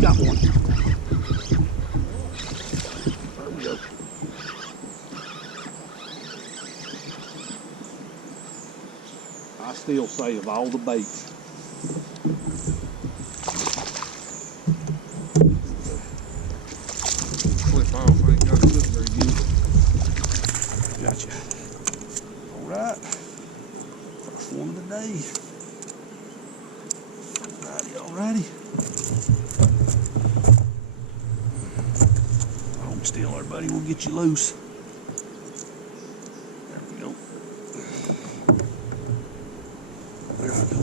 Got one. There we go. I still say of all the baits, Flip off, I ain't got it looking very good. gotcha. All right, first one of the day. Alrighty. Hold still there, buddy. We'll get you loose. There we go. There we go.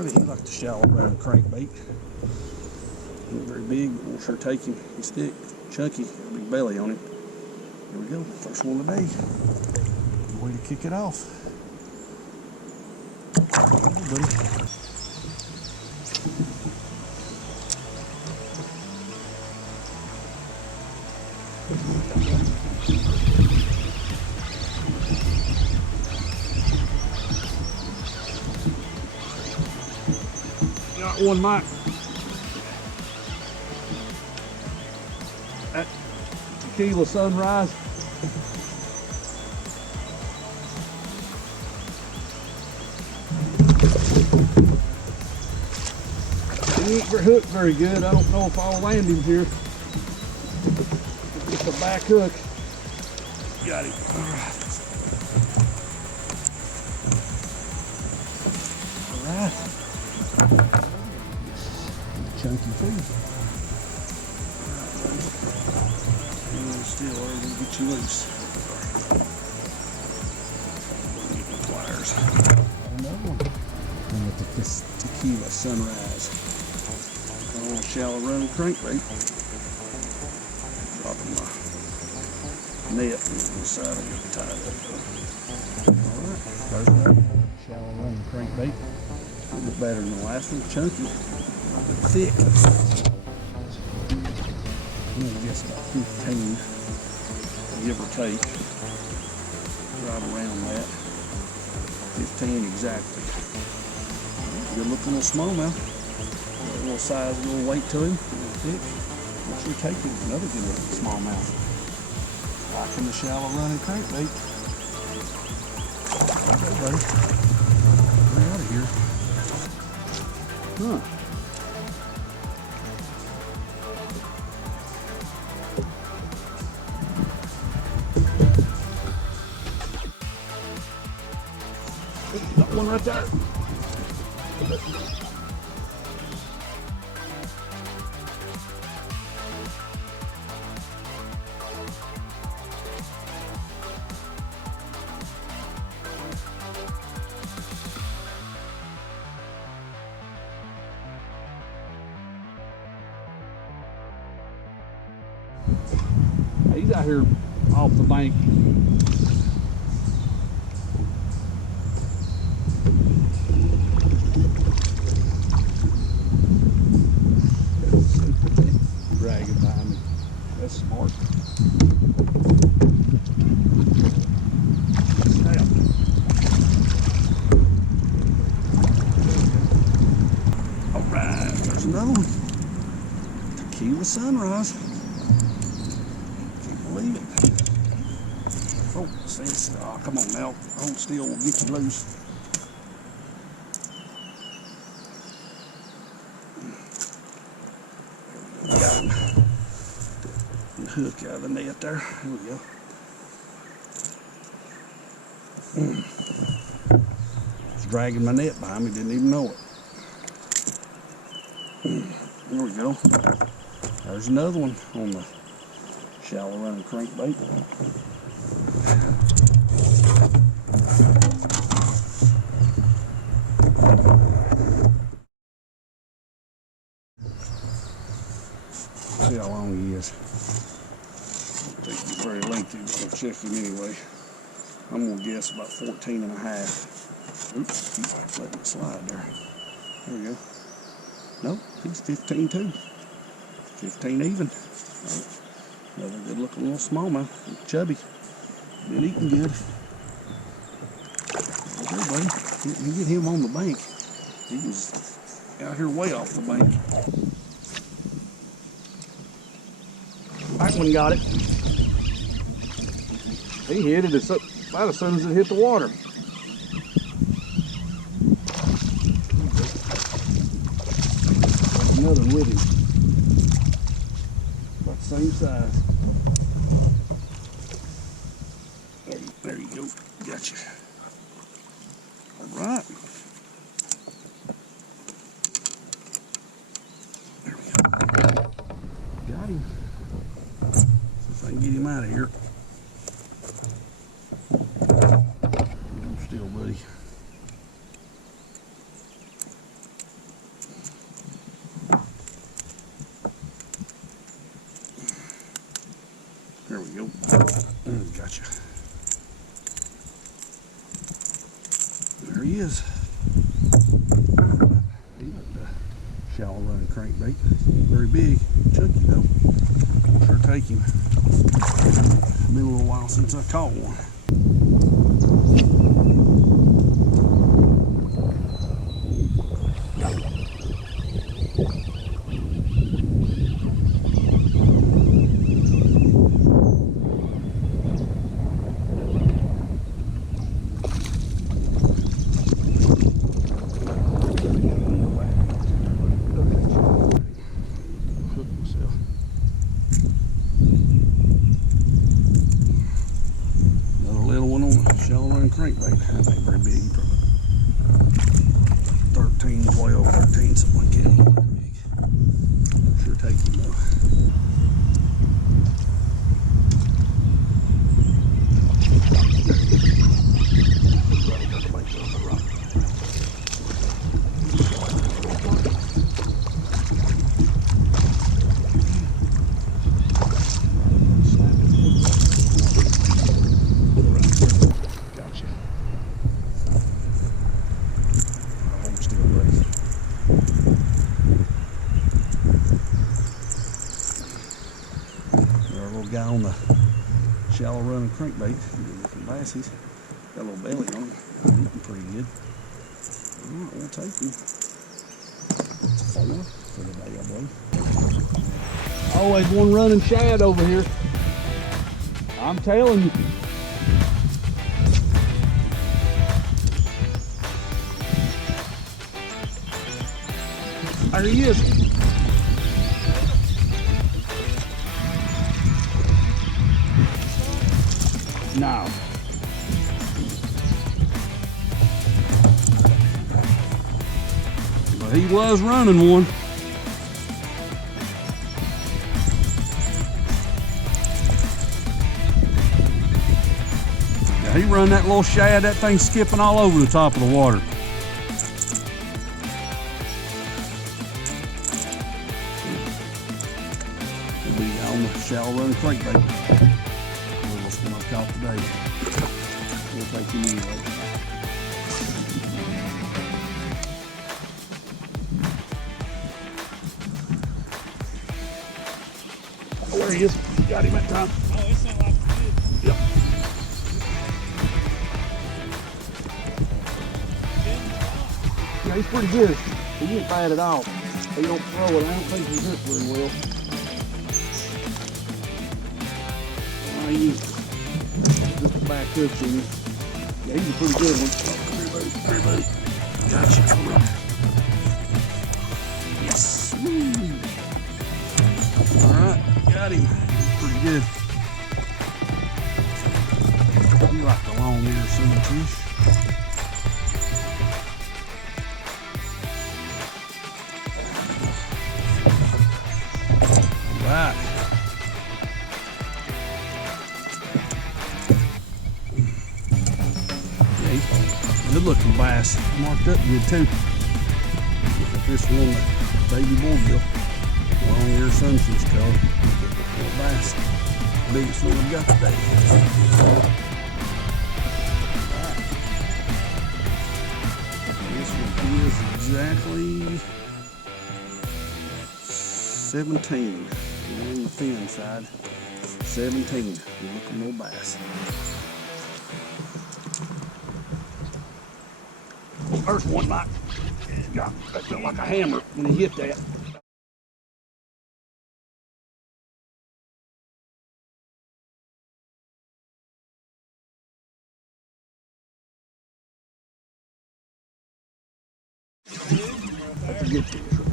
He liked the shallow round crankbait. Not very big, but we'll sure take him. He's thick, chunky, got a big belly on him. Here we go, first one today. Good way to kick it off. Hey, buddy. Got one, Mike. That tequila sunrise. He ain't hooked very good. I don't know if I'll land him here. Just a back hook. Got him. All right. All right. Chunky food. Still, we'll get you loose. Get the pliers. Another one. And with the tequila sunrise. A little shallow run crankbait. Dropping my net on the side of it tied up. Alright, there's another shallow run crankbait. A little bit better than the last one. Chunky. A bit thick. I'm going to guess about 15, give or take. Right around that. 15 exactly. Good looking little smallmouth. A little size, a little weight to him. A little thick. We'll sure take him. Another good looking smallmouth. Liking the shallow running crankbait. Okay, buddy. We're out of here. Huh. Got one right there. He's out here off the bank. Dragging behind me. That's smart. Snap. All right, there's another one. Tequila sunrise. Can't believe it. Oh, see, oh, come on now. Hold still, we'll get you loose. Got him. Hook out of the net there. Here we go. It's dragging my net behind me, didn't even know it. There we go. There's another one on the shallow running crankbait. See how long he is. I don't think he's very lengthy, but I'll check him anyway. I'm gonna guess about 14 and a half. Oops, keep letting it slide there. There we go. Nope, he's 15 too. 15 even. Another good looking little smallmouth. Chubby. Been eating good. There, buddy. You get him on the bank. He was out here way off the bank. That one got it. He hit it about as soon as it hit the water. There's another one with him. About the same size. There you go. Gotcha. All right. There we go. Got him. See if I can get him out of here. Hold still, buddy. There we go. Gotcha. There he is. He got the shallow running crankbait. Very big, chunky though. We'll sure take him. Been a little while since I caught one. Crankbait. That ain't very big, probably 13, 12, 13, something like that. Ain't very big. Sure take him though. Guy on the shallow running crankbait. Good looking bass. He's got a little belly on him. He's eating pretty good. Alright, we'll take him. That's 4 for the day, I believe. Always one running shad over here. I'm telling you. There he is. No. But he was running one. Yeah, he run that little shad, that thing's skipping all over the top of the water. He'll be on the shallow running crankbait. Caught today. We'll take him anyway. Oh, there he is. Got him that time. Oh, it sounded like it did. Yep. Yeah, he's pretty good. He ain't bad at all. He don't throw it. I don't think he hits very well. Just a back hook to him. Yeah, he's a pretty good one. Here, buddy. Gotcha. All right. Yes. Woo. All right, got him. Pretty good. You like the long ear sunfish. All right. Good looking bass, marked up good too. Look at this one, baby bluegill, long ear sunfish color. Little bass, biggest one we got today. He is exactly 17. On the thin side. 17. You're looking little bass. There's one like got like a hammer when he hit that. Get this right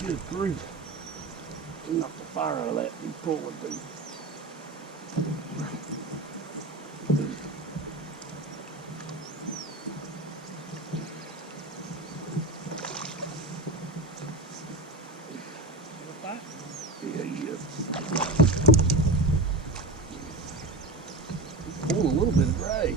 there. Good grief. Knock the fire out of that and pull it, dude. Yeah, he is. Pulling a little bit of gray.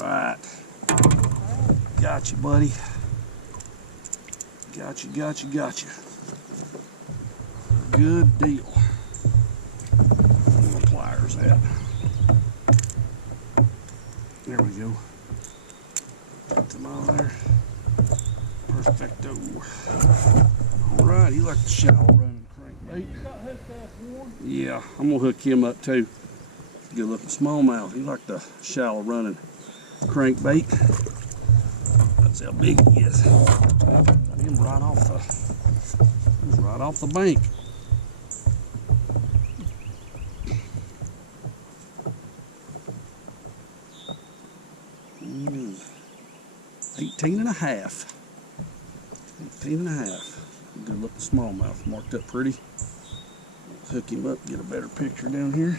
Alright. Got you, buddy. Got you. Good deal. Where my pliers at? There we go. Put them on there. Perfecto. Alright, he likes the shallow running crankbait. Yeah, I'm gonna hook him up too. Good looking smallmouth. He liked the shallow running crankbait. That's how big he is. Got him right off the bank. Mm. 18 and a half. 18 and a half. Good looking smallmouth. Marked up pretty. Let's hook him up, get a better picture down here.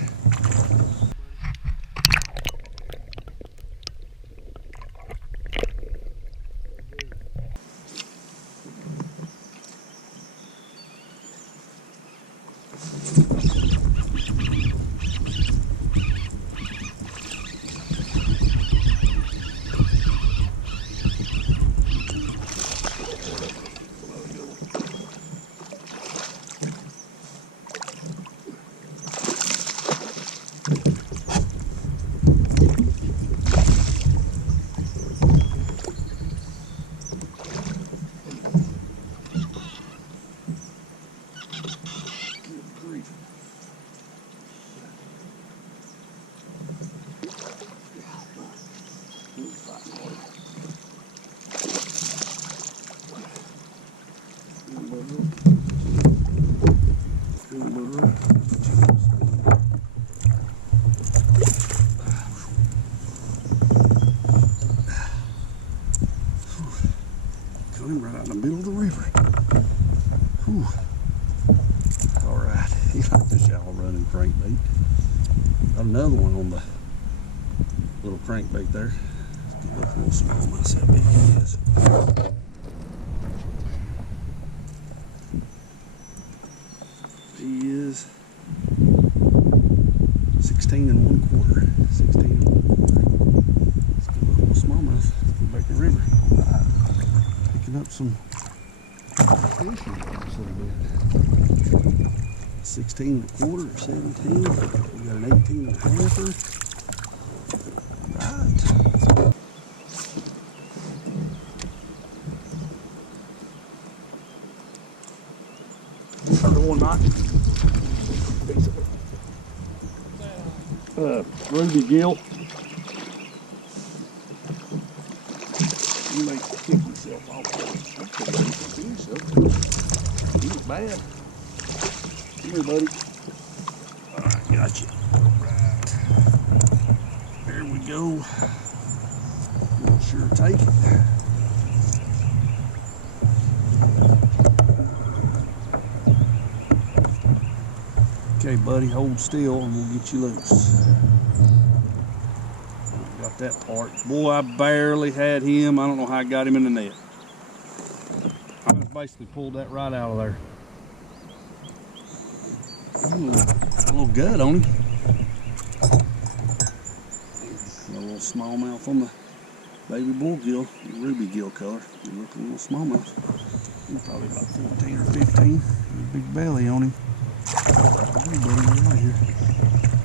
Coming right out in the middle of the river. Whew. All right, he liked the shallow running crankbait. Got another one on the little crankbait there. Look a little small, that's how big he is. He is 16 and 1/4. 16 and 1/4. Let's get a little smallmouth back in the river. Picking up some fish a little bit. 16 and 1/4 or 17. We got an 18 and a halfer. Right. Another one knot. Ruby gill. You may kick yourself off. He was bad. Come here, buddy. Alright, got you. Right. There we go. We'll sure take it. Okay, buddy, hold still and we'll get you loose. Got that part. Boy, I barely had him. I don't know how I got him in the net. I just basically pulled that right out of there. A little gut on him. A little smallmouth on the baby bullgill, ruby gill color. Good looking little smallmouth. He's probably about 14 or 15. Big belly on him. Hey, buddy, get out here.